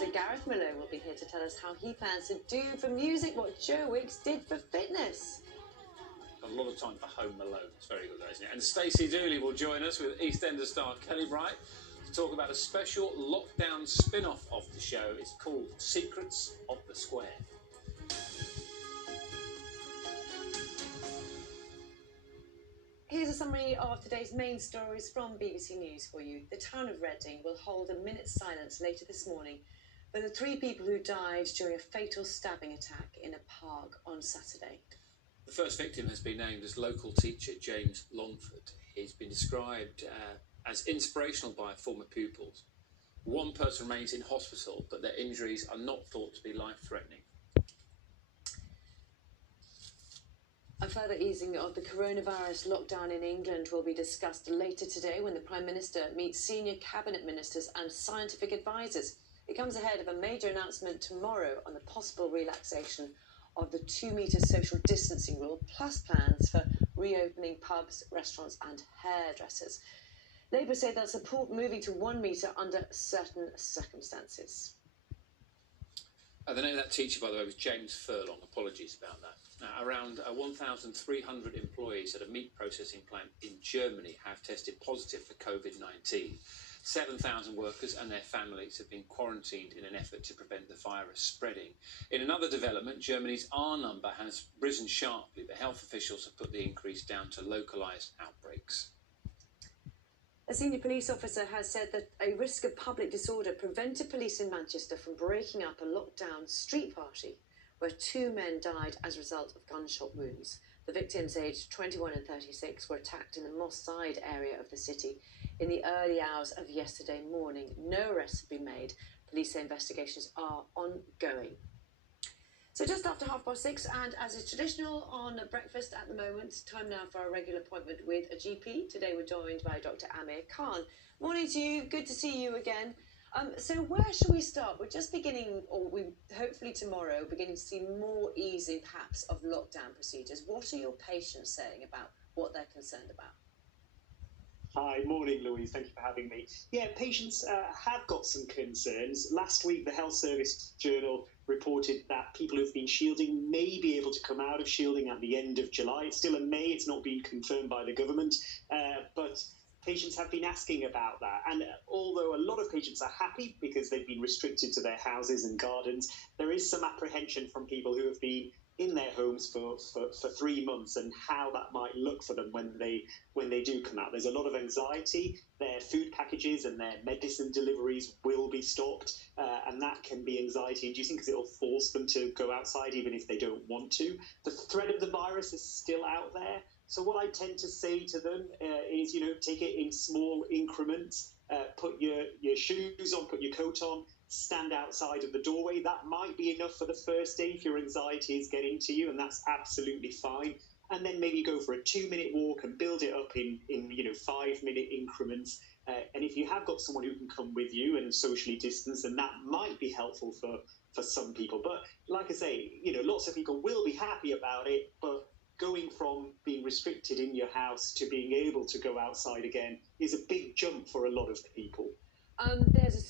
producer Gareth Miller will be here to tell us how he plans to do for music what Joe Wicks did for fitness. A lot of time for Home Alone. It's very good, though, isn't it? And Stacey Dooley will join us with EastEnders star Kelly Bright to talk about a special lockdown spin-off of the show. It's called Secrets of the Square. Here's a summary of today's main stories from BBC News for you. The town of Reading will hold a minute's silence later this morning for the 3 people who died during a fatal stabbing attack in a park on Saturday. The first victim has been named as local teacher James Longford. He's been described as inspirational by former pupils. 1 person remains in hospital, but their injuries are not thought to be life-threatening. A further easing of the coronavirus lockdown in England will be discussed later today when the Prime Minister meets senior cabinet ministers and scientific advisors. It comes ahead of a major announcement tomorrow on the possible relaxation of the 2-metre social distancing rule, plus plans for reopening pubs, restaurants and hairdressers. Labour say they'll support moving to 1 metre under certain circumstances. The name of that teacher, by the way, was James Furlong. Apologies about that. Now, around 1,300 employees at a meat processing plant in Germany have tested positive for COVID-19. 7,000 workers and their families have been quarantined in an effort to prevent the virus spreading. In another development, Germany's R number has risen sharply, but health officials have put the increase down to localised outbreaks. A senior police officer has said that a risk of public disorder prevented police in Manchester from breaking up a lockdown street party where 2 men died as a result of gunshot wounds. The victims, aged 21 and 36, were attacked in the Moss Side area of the city in the early hours of yesterday morning. No arrests have been made. Police say investigations are ongoing. So just after 6:30, and as is traditional on breakfast at the moment, time now for our regular appointment with a GP. Today we're joined by Dr. Amir Khan. Morning to you, good to see you again. So where should we start? We're just beginning, or we hopefully tomorrow, beginning to see more easing perhaps of lockdown procedures. What are your patients saying about what they're concerned about? Hi, morning Louise, thank you for having me. Yeah, patients have got some concerns. Last week the Health Service Journal reported that people who've been shielding may be able to come out of shielding at the end of July. It's still in May, it's not been confirmed by the government, but patients have been asking about that. And although a lot of patients are happy because they've been restricted to their houses and gardens, there is some apprehension from people who have been in their homes for 3 months and how that might look for them when they do come out. There's a lot of anxiety. Their food packages and their medicine deliveries will be stopped, and that can be anxiety inducing because it'll force them to go outside even if they don't want to. The threat of the virus is still out there. So what I tend to say to them is, take it in small increments, put your shoes on, put your coat on, stand outside of the doorway. That might be enough for the first day if your anxiety is getting to you, and that's absolutely fine. And then maybe go for a 2-minute walk and build it up in 5-minute increments. And if you have got someone who can come with you and socially distance, then that might be helpful for some people. But like I say, lots of people will be happy about it, but going from being restricted in your house to being able to go outside again is a big jump for a lot of people. There's a